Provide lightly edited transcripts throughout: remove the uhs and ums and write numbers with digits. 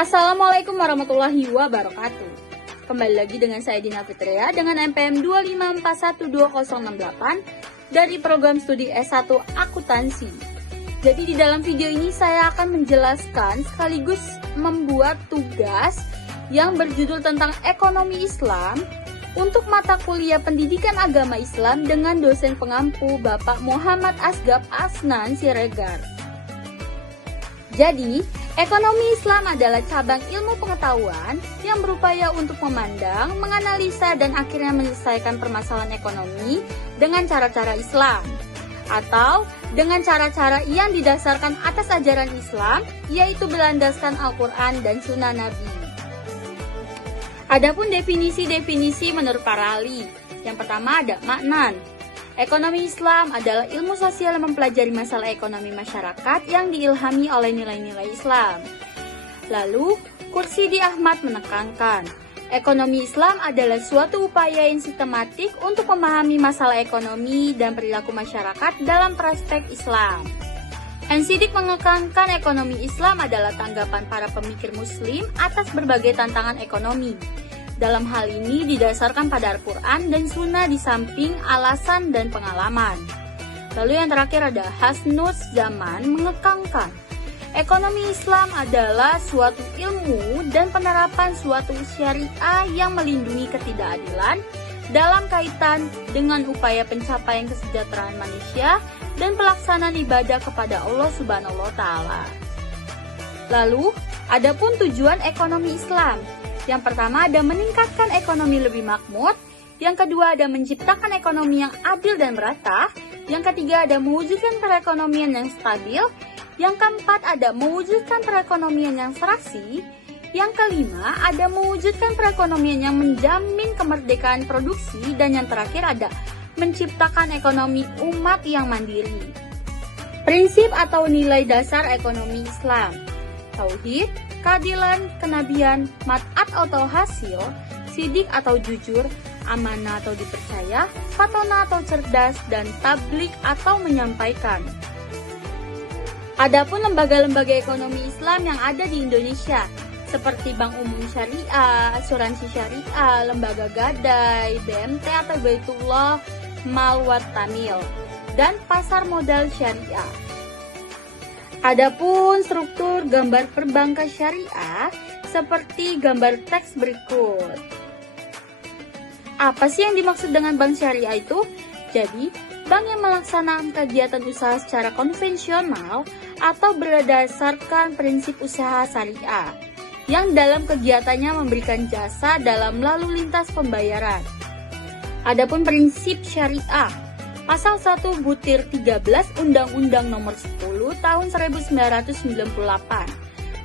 Assalamualaikum warahmatullahi wabarakatuh. Kembali lagi dengan saya Dina Fitria dengan NPM 254120068 dari program studi S1 Akuntansi. Jadi di dalam video ini saya akan menjelaskan sekaligus membuat tugas yang berjudul tentang ekonomi Islam untuk mata kuliah pendidikan agama Islam dengan dosen pengampu Bapak Muhammad Asgaf Asnan Siregar. Jadi, ekonomi Islam adalah cabang ilmu pengetahuan yang berupaya untuk memandang, menganalisa, dan akhirnya menyelesaikan permasalahan ekonomi dengan cara-cara Islam atau dengan cara-cara yang didasarkan atas ajaran Islam, yaitu berlandaskan Al-Quran dan Sunnah Nabi. Adapun definisi-definisi menurut para ahli, yang pertama ada maknan. Ekonomi Islam adalah ilmu sosial yang mempelajari masalah ekonomi masyarakat yang diilhami oleh nilai-nilai Islam. Lalu, Kursidi Ahmad menekankan, ekonomi Islam adalah suatu upaya yang sistematik untuk memahami masalah ekonomi dan perilaku masyarakat dalam perspektif Islam. Sidik menekankan ekonomi Islam adalah tanggapan para pemikir Muslim atas berbagai tantangan ekonomi. Dalam hal ini didasarkan pada Al-Quran dan Sunnah di samping alasan dan pengalaman. Lalu yang terakhir ada Hasnus Zaman mengekangkan, ekonomi Islam adalah suatu ilmu dan penerapan suatu syariah yang melindungi ketidakadilan dalam kaitan dengan upaya pencapaian kesejahteraan manusia dan pelaksanaan ibadah kepada Allah Subhanahu wa Ta'ala. Lalu, adapun tujuan ekonomi Islam. Yang pertama ada meningkatkan ekonomi lebih makmur, yang kedua ada menciptakan ekonomi yang adil dan merata, yang ketiga ada mewujudkan perekonomian yang stabil, yang keempat ada mewujudkan perekonomian yang serasi, yang kelima ada mewujudkan perekonomian yang menjamin kemerdekaan produksi, dan yang terakhir ada menciptakan ekonomi umat yang mandiri. Prinsip atau nilai dasar ekonomi Islam: tauhid, keadilan, kenabian, mat'at atau hasil, sidik atau jujur, amanah atau dipercaya, fatona atau cerdas, dan tablik atau menyampaikan. Adapun lembaga-lembaga ekonomi Islam yang ada di Indonesia, seperti Bank Umum Syariah, Asuransi Syariah, Lembaga Gadai, BMT atau Baitullah Mal wa Tamil, dan Pasar Modal Syariah. Adapun struktur gambar perbankan syariah seperti gambar teks berikut. Apa sih yang dimaksud dengan bank syariah itu? Jadi, bank yang melaksanakan kegiatan usaha secara konvensional atau berdasarkan prinsip usaha syariah, yang dalam kegiatannya memberikan jasa dalam lalu lintas pembayaran. Adapun prinsip syariah, Pasal 1 Butir 13 Undang-Undang Nomor 10 Tahun 1998.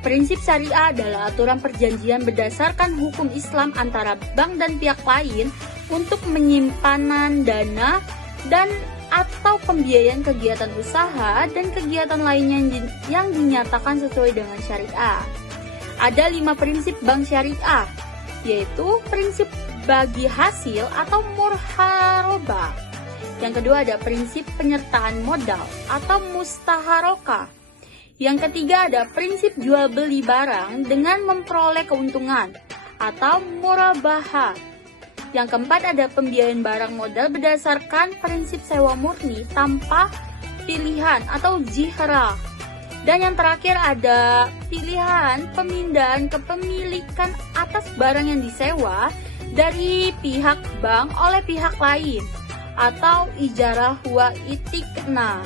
Prinsip syariah adalah aturan perjanjian berdasarkan hukum Islam antara bank dan pihak lain untuk penyimpanan dana dan atau pembiayaan kegiatan usaha dan kegiatan lainnya yang dinyatakan sesuai dengan syariah. Ada 5 prinsip bank syariah, yaitu prinsip bagi hasil atau murharobah. Yang kedua ada prinsip penyertaan modal atau mustaharokah. Yang ketiga ada prinsip jual beli barang dengan memperoleh keuntungan atau murabahah. Yang keempat ada pembiayaan barang modal berdasarkan prinsip sewa murni tanpa pilihan atau jihrah. Dan yang terakhir ada pilihan pemindahan kepemilikan atas barang yang disewa dari pihak bank oleh pihak lain, atau ijarah wa itikna.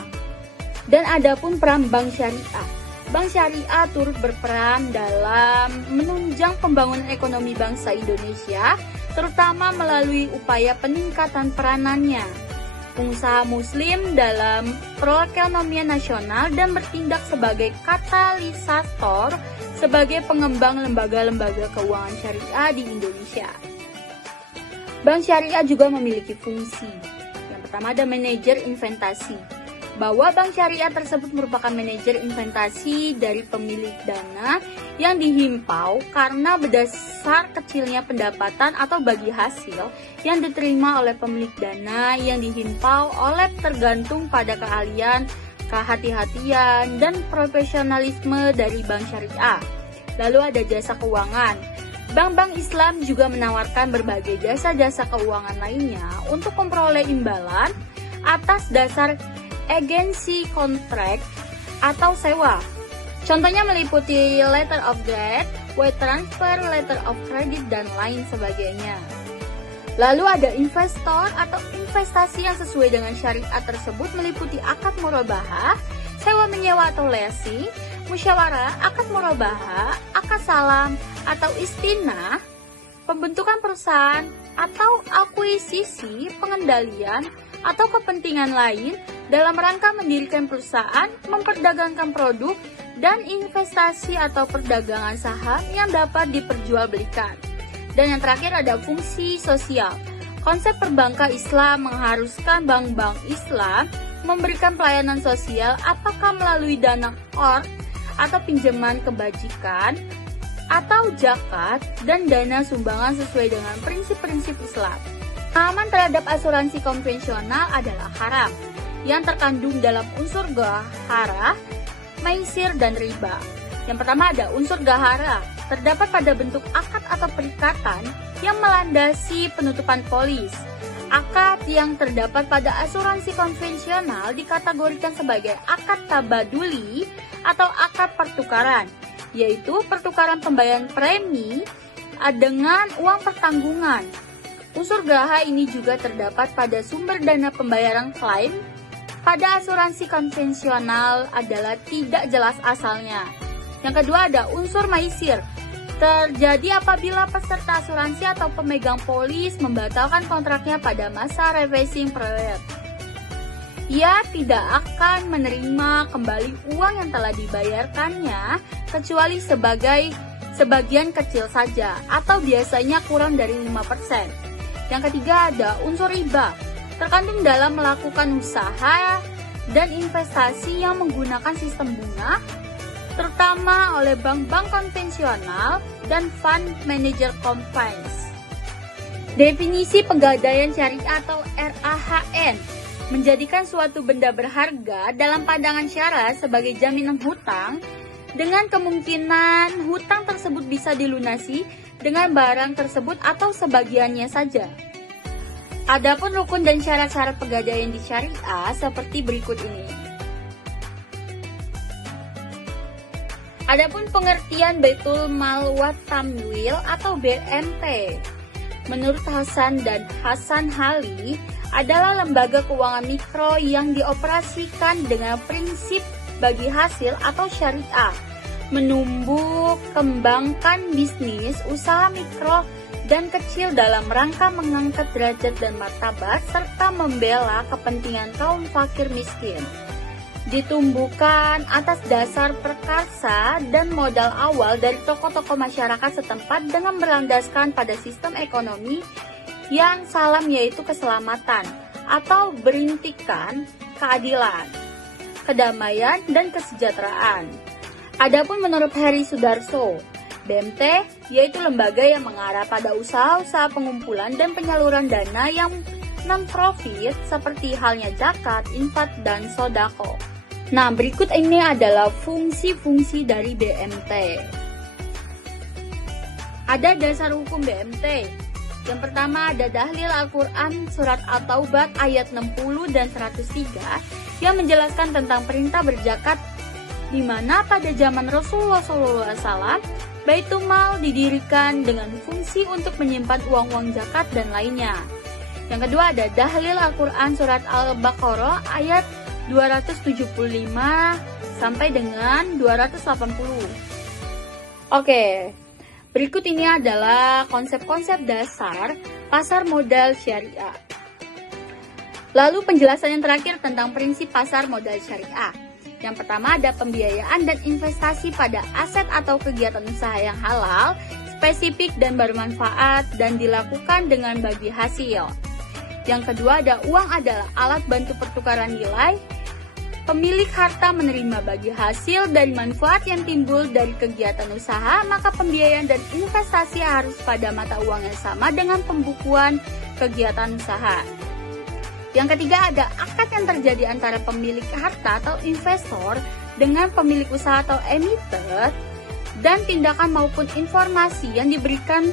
Dan adapun peran bank syariah. Bank syariah turut berperan dalam menunjang pembangunan ekonomi bangsa Indonesia, terutama melalui upaya peningkatan peranannya pengusaha muslim dalam perekonomian nasional dan bertindak sebagai katalisator sebagai pengembang lembaga-lembaga keuangan syariah di Indonesia. Bank syariah juga memiliki fungsi. Pertama ada manajer investasi, bahwa bank syariah tersebut merupakan manajer investasi dari pemilik dana yang dihimpau karena berdasar kecilnya pendapatan atau bagi hasil yang diterima oleh pemilik dana yang dihimpau oleh tergantung pada keahlian, kehati-hatian, dan profesionalisme dari bank syariah. Lalu ada jasa keuangan. Bank-bank Islam juga menawarkan berbagai jasa-jasa keuangan lainnya untuk memperoleh imbalan atas dasar agensi kontrak atau sewa. Contohnya meliputi letter of grant, wire transfer, letter of credit, dan lain sebagainya. Lalu ada investor atau investasi yang sesuai dengan syariat tersebut meliputi akad murabahah, sewa menyewa atau leasing, musyawarah, akad murabahah, akad salam atau istinah, pembentukan perusahaan atau akuisisi, pengendalian atau kepentingan lain dalam rangka mendirikan perusahaan, memperdagangkan produk, dan investasi atau perdagangan saham yang dapat diperjualbelikan. Dan yang terakhir ada fungsi sosial. Konsep perbankan Islam mengharuskan bank-bank Islam memberikan pelayanan sosial apakah melalui dana qard atau pinjaman kebajikan atau zakat dan dana sumbangan sesuai dengan prinsip-prinsip Islam. Pemahaman terhadap asuransi konvensional adalah haram yang terkandung dalam unsur ghaharah, maisir, dan riba. Yang pertama ada unsur ghaharah, terdapat pada bentuk akad atau perikatan yang melandasi penutupan polis. Akad yang terdapat pada asuransi konvensional dikategorikan sebagai akad tabaduli atau akad pertukaran, yaitu pertukaran pembayaran premi dengan uang pertanggungan. Unsur ghaha ini juga terdapat pada sumber dana pembayaran klaim pada asuransi konvensional adalah tidak jelas asalnya. Yang kedua ada unsur maisir. Terjadi apabila peserta asuransi atau pemegang polis membatalkan kontraknya pada masa revising period. Ia tidak akan menerima kembali uang yang telah dibayarkannya kecuali sebagian kecil saja atau biasanya kurang dari 5%. Yang ketiga ada unsur riba. Terkandung dalam melakukan usaha dan investasi yang menggunakan sistem bunga, terutama oleh bank-bank konvensional dan fund manager companies. Definisi pegadaian syariah atau RAHN menjadikan suatu benda berharga dalam pandangan syara sebagai jaminan hutang dengan kemungkinan hutang tersebut bisa dilunasi dengan barang tersebut atau sebagiannya saja. Adapun rukun dan syarat-syarat pegadaian di syariah seperti berikut ini. Adapun pengertian Baitul Mal wa Tamwil atau BMT, menurut Hasan dan Hasan Hali, adalah lembaga keuangan mikro yang dioperasikan dengan prinsip bagi hasil atau syariah, menumbuh kembangkan bisnis, usaha mikro dan kecil dalam rangka mengangkat derajat dan martabat serta membela kepentingan kaum fakir miskin. Ditumbuhkan atas dasar perkasa dan modal awal dari tokoh-tokoh masyarakat setempat dengan berlandaskan pada sistem ekonomi yang salam yaitu keselamatan atau berintikan keadilan, kedamaian, dan kesejahteraan. Adapun menurut Heri Sudarso, BMT yaitu lembaga yang mengarah pada usaha-usaha pengumpulan dan penyaluran dana yang non-profit seperti halnya zakat, infak, dan sodako. Nah, berikut ini adalah fungsi-fungsi dari BMT. Ada dasar hukum BMT. Yang pertama ada Dahlil Al-Quran Surat At-Taubat ayat 60 dan 103 yang menjelaskan tentang perintah berzakat, di mana pada zaman Rasulullah SAW Baitul Mal didirikan dengan fungsi untuk menyimpan uang-uang zakat dan lainnya. Yang kedua ada Dahlil Al-Quran Surat Al-Baqarah ayat 275 sampai dengan 280. Oke, berikut ini adalah konsep-konsep dasar pasar modal syariah. Lalu penjelasan yang terakhir tentang prinsip pasar modal syariah. Yang pertama ada pembiayaan dan investasi pada aset atau kegiatan usaha yang halal, spesifik dan bermanfaat dan dilakukan dengan bagi hasil. Yang kedua ada uang adalah alat bantu pertukaran nilai. Pemilik harta menerima bagi hasil dari manfaat yang timbul dari kegiatan usaha, maka pembiayaan dan investasi harus pada mata uang yang sama dengan pembukuan kegiatan usaha. Yang ketiga ada akad yang terjadi antara pemilik harta atau investor dengan pemilik usaha atau emitter dan tindakan maupun informasi yang diberikan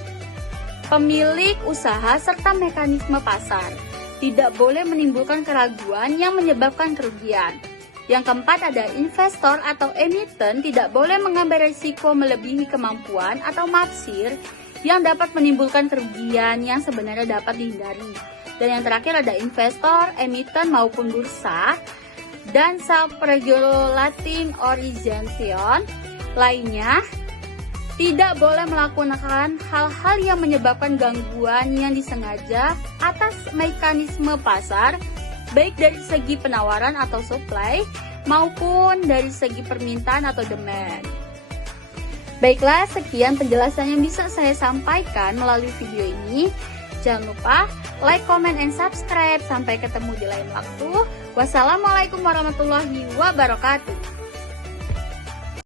pemilik usaha serta mekanisme pasar. Tidak boleh menimbulkan keraguan yang menyebabkan kerugian. Yang keempat ada investor atau emiten tidak boleh mengambil risiko melebihi kemampuan atau mafsir yang dapat menimbulkan kerugian yang sebenarnya dapat dihindari. Dan yang terakhir ada investor, emiten maupun bursa dan self-regulating organization lainnya tidak boleh melakukan hal-hal yang menyebabkan gangguan yang disengaja atas mekanisme pasar, baik dari segi penawaran atau supply, maupun dari segi permintaan atau demand. Baiklah, sekian penjelasan yang bisa saya sampaikan melalui video ini. Jangan lupa like, comment, and subscribe. Sampai ketemu di lain waktu. Wassalamualaikum warahmatullahi wabarakatuh.